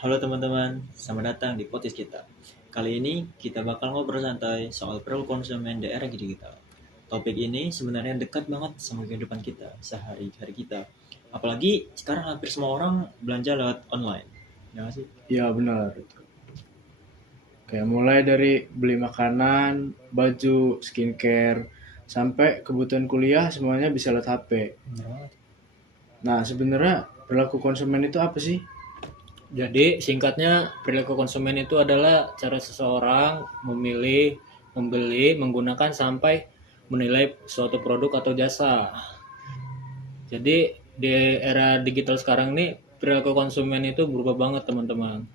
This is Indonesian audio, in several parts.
Halo teman-teman, selamat datang di podcast kita. Kali ini kita bakal ngobrol santai soal perilaku konsumen di era digital. Topik ini sebenarnya dekat banget sama kehidupan kita sehari-hari kita. Apalagi sekarang hampir semua orang belanja lewat online. Ya nggak sih? Iya benar. Kayak mulai dari beli makanan, baju, skincare, sampai kebutuhan kuliah semuanya bisa lewat HP. Bener banget. Nah sebenarnya perilaku konsumen itu apa sih? Jadi singkatnya perilaku konsumen itu adalah cara seseorang memilih, membeli, menggunakan sampai menilai suatu produk atau jasa. Jadi di era digital sekarang ini perilaku konsumen itu berubah banget teman-teman.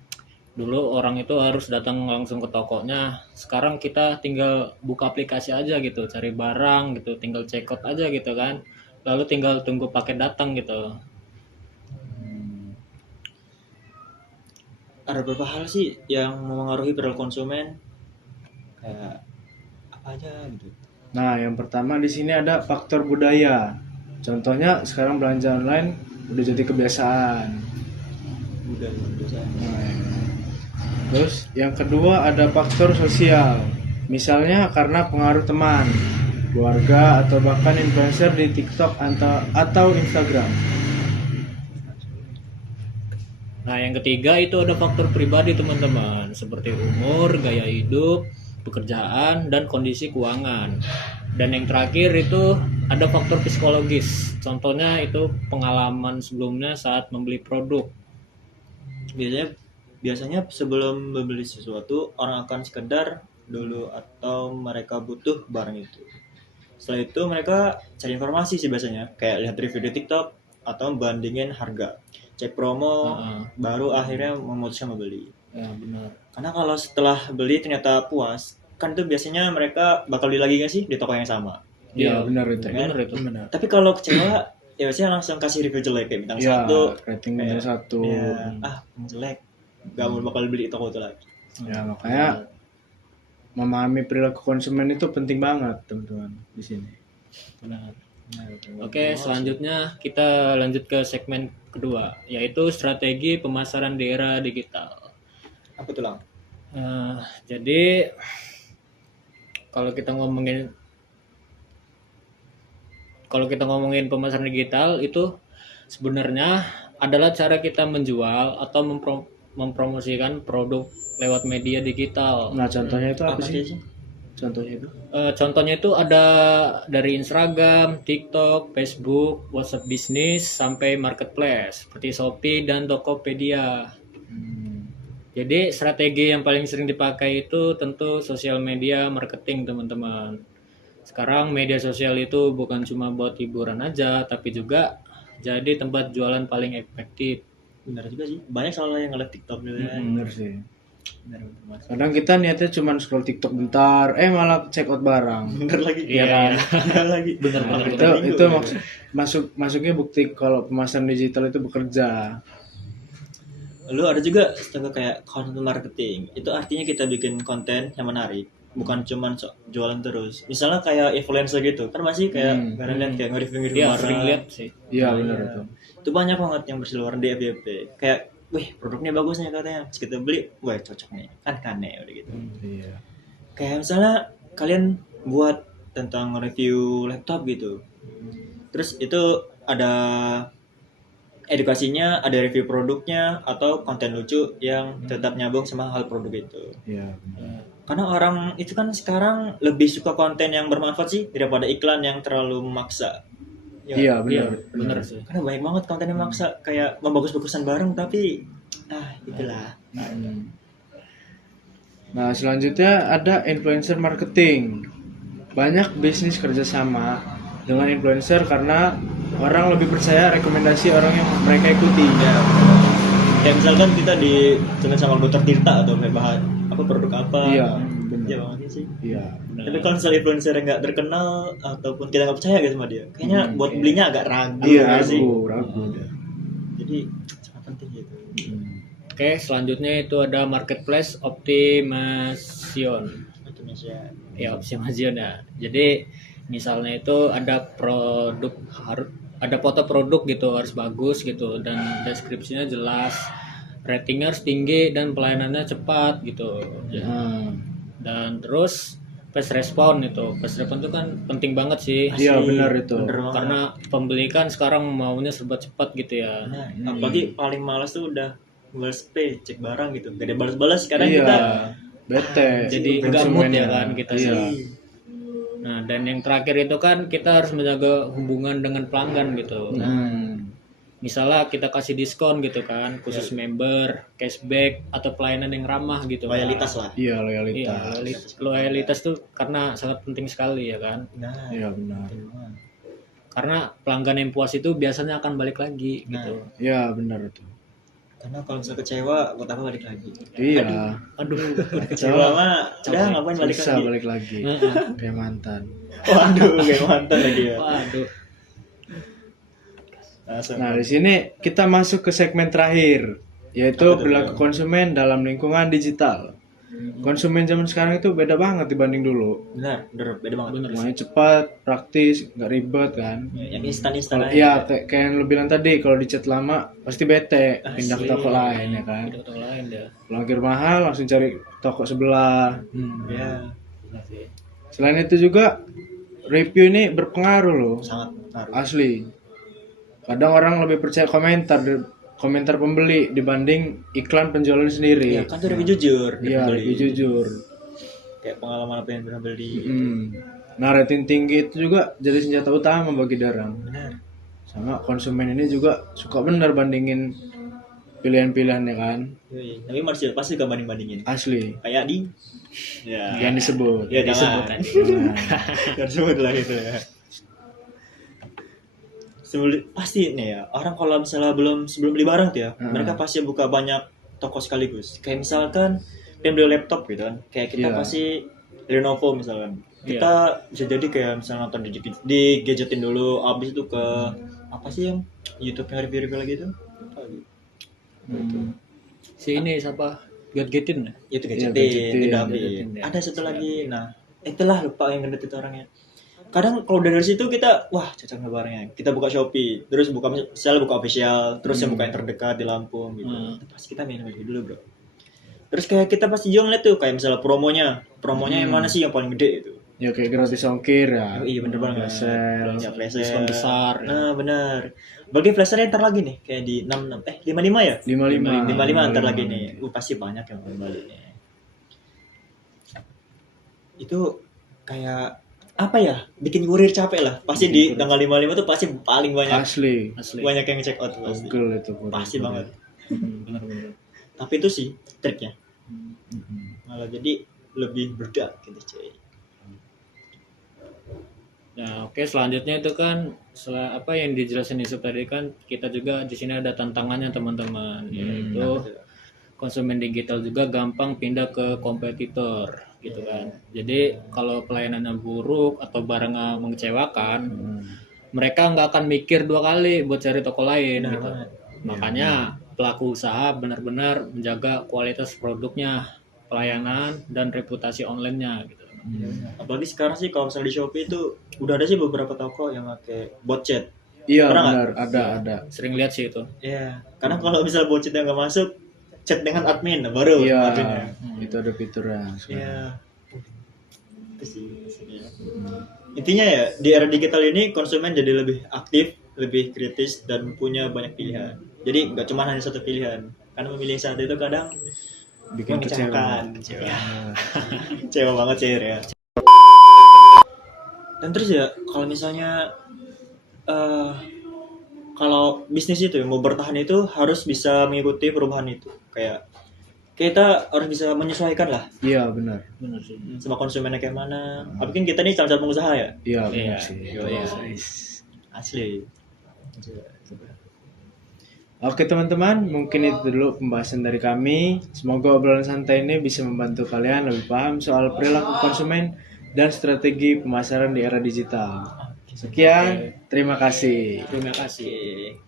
Dulu orang itu harus datang langsung ke tokonya. Sekarang kita tinggal buka aplikasi aja gitu, cari barang gitu, tinggal check out aja gitu kan. Lalu tinggal tunggu paket datang gitu. Ada beberapa hal sih yang memengaruhi perilaku konsumen kayak apa aja gitu. Nah yang pertama di sini ada faktor budaya. Contohnya sekarang belanja online udah jadi kebiasaan. Budaya biasanya. Nah, terus yang kedua ada faktor sosial. Misalnya karena pengaruh teman, keluarga atau bahkan influencer di TikTok atau Instagram. Nah, yang ketiga itu ada faktor pribadi teman-teman, seperti umur, gaya hidup, pekerjaan, dan kondisi keuangan. Dan yang terakhir itu ada faktor psikologis. Contohnya itu pengalaman sebelumnya saat membeli produk. Biasanya biasanya sebelum membeli sesuatu orang akan sekedar dulu atau mereka butuh barang itu. Setelah itu mereka cari informasi sih biasanya, kayak lihat review di TikTok atau bandingin harga, cek promo, Heeh. baru akhirnya memutuskan membeli. Ya, benar. Karena kalau setelah beli ternyata puas, kan itu biasanya mereka bakal beli lagi nggak sih di toko yang sama. Iya Iya, benar itu. Benar. benar itu. Benar. Tapi kalau kecewa, ya biasanya langsung kasih review jelek kayak bintang Ya, satu, rating kayak, bintang 1. ya, jelek, nggak mau bakal beli di toko itu lagi. Ya, makanya memahami perilaku konsumen itu penting banget, teman-teman, di sini. Benar. Oke, selanjutnya kita lanjut ke segmen kedua, yaitu strategi pemasaran di era digital. Apa tuh Lang? Jadi kalau kita ngomongin pemasaran digital itu sebenarnya adalah cara kita menjual atau mempromosikan produk lewat media digital. Nah, contohnya itu apa Apa sih? sih? Contohnya itu? Contohnya itu ada dari Instagram, TikTok, Facebook, WhatsApp bisnis sampai marketplace seperti Shopee dan Tokopedia. Jadi strategi yang paling sering dipakai itu tentu sosial media marketing teman-teman. Sekarang media sosial itu bukan cuma buat hiburan aja, tapi juga jadi tempat jualan paling efektif. Benar juga sih. Banyak soalnya yang ngeliat TikTok gitu kan. Bener sih. Benar, benar. Kadang kita niatnya cuma scroll TikTok bentar, malah check out barang. Bener lagi. Iya kan? Bener lagi. Bener Nah, banget. itu masuknya bukti kalau pemasaran digital itu bekerja. Lalu ada juga setengah kayak content marketing. Itu artinya kita bikin konten yang menarik, bukan cuman jualan terus. Misalnya kayak influencer gitu, kan masih kayak kalian lihat kayak nge-review Iya, barang. sering lihat sih. Iya benar itu. Itu banyak banget yang bersiluaran di FYP. Kayak, wih produknya bagus nih katanya. Terus kita beli, wah cocok nih. Kan kane udah gitu. Iya. Kayak misalnya kalian buat tentang review laptop gitu. Terus itu ada edukasinya, ada review produknya atau konten lucu yang tetap nyambung sama hal produk itu. Iya. Benar. Karena orang itu kan sekarang lebih suka konten yang bermanfaat sih daripada iklan yang terlalu memaksa. Ya, Iya Iya, benar. bener sih. karena banyak banget konten yang memaksa kayak membagus-bagusan bareng tapi itulah. Nah selanjutnya ada influencer marketing. Banyak bisnis kerjasama dengan influencer karena orang lebih percaya rekomendasi orang yang mereka ikuti. Ya. Kayak misalkan kita ditulis sama dokter Tirta atau kayak bahan apa produk apa. Iya, Ya benar. banget sih. Iya. Tapi kalau misalnya influencer yang nggak terkenal ataupun kita nggak percaya gitu sama dia, kayaknya buat iya. belinya agak ragu Iya nggak sih. ragu. Jadi sangat penting gitu. Oke, selanjutnya itu ada marketplace optimation. Indonesia. Ya, optimation ya. Jadi misalnya itu ada ada foto produk gitu harus bagus gitu dan deskripsinya jelas. ratingnya harus tinggi dan pelayanannya cepat gitu. Nah, Dan terus fast respon itu. Fast respon itu kan penting banget sih. iya benar itu. Bener banget. Karena pembeli kan sekarang maunya serba cepat gitu ya. Nah, apalagi paling malas tuh udah balas pay, cek barang gitu. Gak ada balas-balas kadang Iya, kita. bete. Jadi nggak mood konsumennya. ya kan kita Iya. sih. Nah, dan yang terakhir itu kan kita harus menjaga hubungan dengan pelanggan gitu. Misalnya kita kasih diskon gitu kan, khusus member, cashback atau pelayanan yang ramah gitu. Loyalitas lah. Iya, Iya, loyalitas. loyalitas tuh karena sangat penting sekali ya kan. Nah, Iya benar. Karena pelanggan yang puas itu biasanya akan balik lagi gitu. Iya benar itu. karena kalau misalnya kecewa, buat apa balik lagi? Iya. Aduh. Kecewa mah, udah ngapain balik Susah lagi? balik lagi. Kayak mantan. Waduh, kayak mantan lagi ya. Waduh. Langsung. Nah, di sini kita masuk ke segmen terakhir, yaitu Apa tuh, perilaku Bang? konsumen dalam lingkungan digital. Konsumen zaman sekarang itu beda banget dibanding dulu. Benar, beda banget. Semuanya cepat, praktis, nggak ribet kan. Yang instan-instan Kalau aja. iya kayak yang lu bilang tadi, kalau di chat lama pasti bete, pindah ke Asli. toko lain ya kan. Ada toko lain dah. Pelanggar mahal langsung cari toko sebelah. Ya, Benar sih. Selain itu juga review ini berpengaruh loh, sangat ngaruh. asli. Kadang orang lebih percaya komentar pembeli dibanding iklan penjualan sendiri. Ya, kan tuh lebih jujur. Iya, beli. lebih jujur. Kayak pengalaman apa yang pernah beli. Nah, rating tinggi itu juga jadi senjata utama bagi Darang. Benar. Sama konsumen ini juga suka benar bandingin pilihan-pilihannya kan. Yoi. Tapi masih pasti gak banding-bandingin. Asli. Kayak di. Ya. Yang disebut. Ya disebut. Jangan. Jangan sebut lah itu ya. Pasti nih ya, orang kalau misalnya sebelum beli barang tuh ya, mereka pasti buka banyak toko sekaligus. Kayak misalkan pengen beli laptop gitu kan, kayak kita Iya. pasti Lenovo misalkan. Kita bisa jadi kayak misalnya nonton di gadgetin dulu, abis itu ke apa sih yang YouTube yang review-review lagi itu? Apa lagi? Si ini siapa? Gadgetin ya? Itu Iya, gadgetin, gadgetin, tidak gadgetin, ya. Ada satu lagi, nah itulah lupa yang gendut itu orangnya. Kadang kalau dari situ kita, wah cocok nih barangnya. Kita buka Shopee, terus misalnya buka official, terus yang buka yang terdekat di Lampung gitu. Itu pasti kita main dulu bro. Terus kayak kita pasti juga ngeliat tuh, kayak misalnya promonya yang mana sih yang paling gede itu. Ya kayak gratis ongkir ya. Oh, iya bener banget. Sale. Ya, flash diskon sale. besar. Nah benar. Bagi flash sale ntar lagi nih, kayak di 55 ya? 55. 55 ntar lagi nih. Pasti banyak yang kembali nih. Itu kayak apa ya? Bikin kurir capek lah. Pasti di tanggal 55 tuh pasti paling banyak Asli. Asli. Iya. yang check out tuh pasti. Pegel itu. Pasti banget. Benar-benar. Tapi itu sih triknya. Malah jadi lebih berdak gitu cuy. Nah, oke, selanjutnya itu kan apa yang dijelasin Yusuf tadi kan kita juga di sini ada tantangannya teman-teman, yaitu konsumen digital juga gampang pindah ke kompetitor gitu kan. Jadi kalau pelayanannya buruk atau barangnya mengecewakan, mereka nggak akan mikir dua kali buat cari toko lain gitu. Makanya pelaku usaha benar-benar menjaga kualitas produknya, pelayanan dan reputasi online-nya gitu. Apalagi sekarang sih kalau misalnya di Shopee itu udah ada sih beberapa toko yang pakai bot chat. Iya Pernah benar, ada. Sering lihat sih itu. Iya. Karena kalau misalnya bot chatnya nggak masuk, chat dengan admin baru Iya. adminnya. Itu ada fiturnya. Iya. Itu sih. Maksudnya. Intinya ya di era digital ini konsumen jadi lebih aktif, lebih kritis dan punya banyak pilihan. Jadi nggak cuma hanya satu pilihan. Karena memilih saat itu kadang Bikin kecewa. mengecewakan. Ya. Kecewa banget sih ya. Dan terus ya kalau misalnya kalau bisnis itu ya, mau bertahan itu harus bisa mengikuti perubahan itu. Kayak kita harus bisa menyesuaikan lah Iya benar. Benar sih. sama konsumennya kayak mana. Apalagi kan kita nih salah satu pengusaha ya. Iya Iya. benar sih. Asli. Oke teman-teman, mungkin itu dulu pembahasan dari kami. Semoga obrolan santai ini bisa membantu kalian lebih paham soal perilaku konsumen dan strategi pemasaran di era digital. Sekian, terima kasih. Terima kasih. Oke.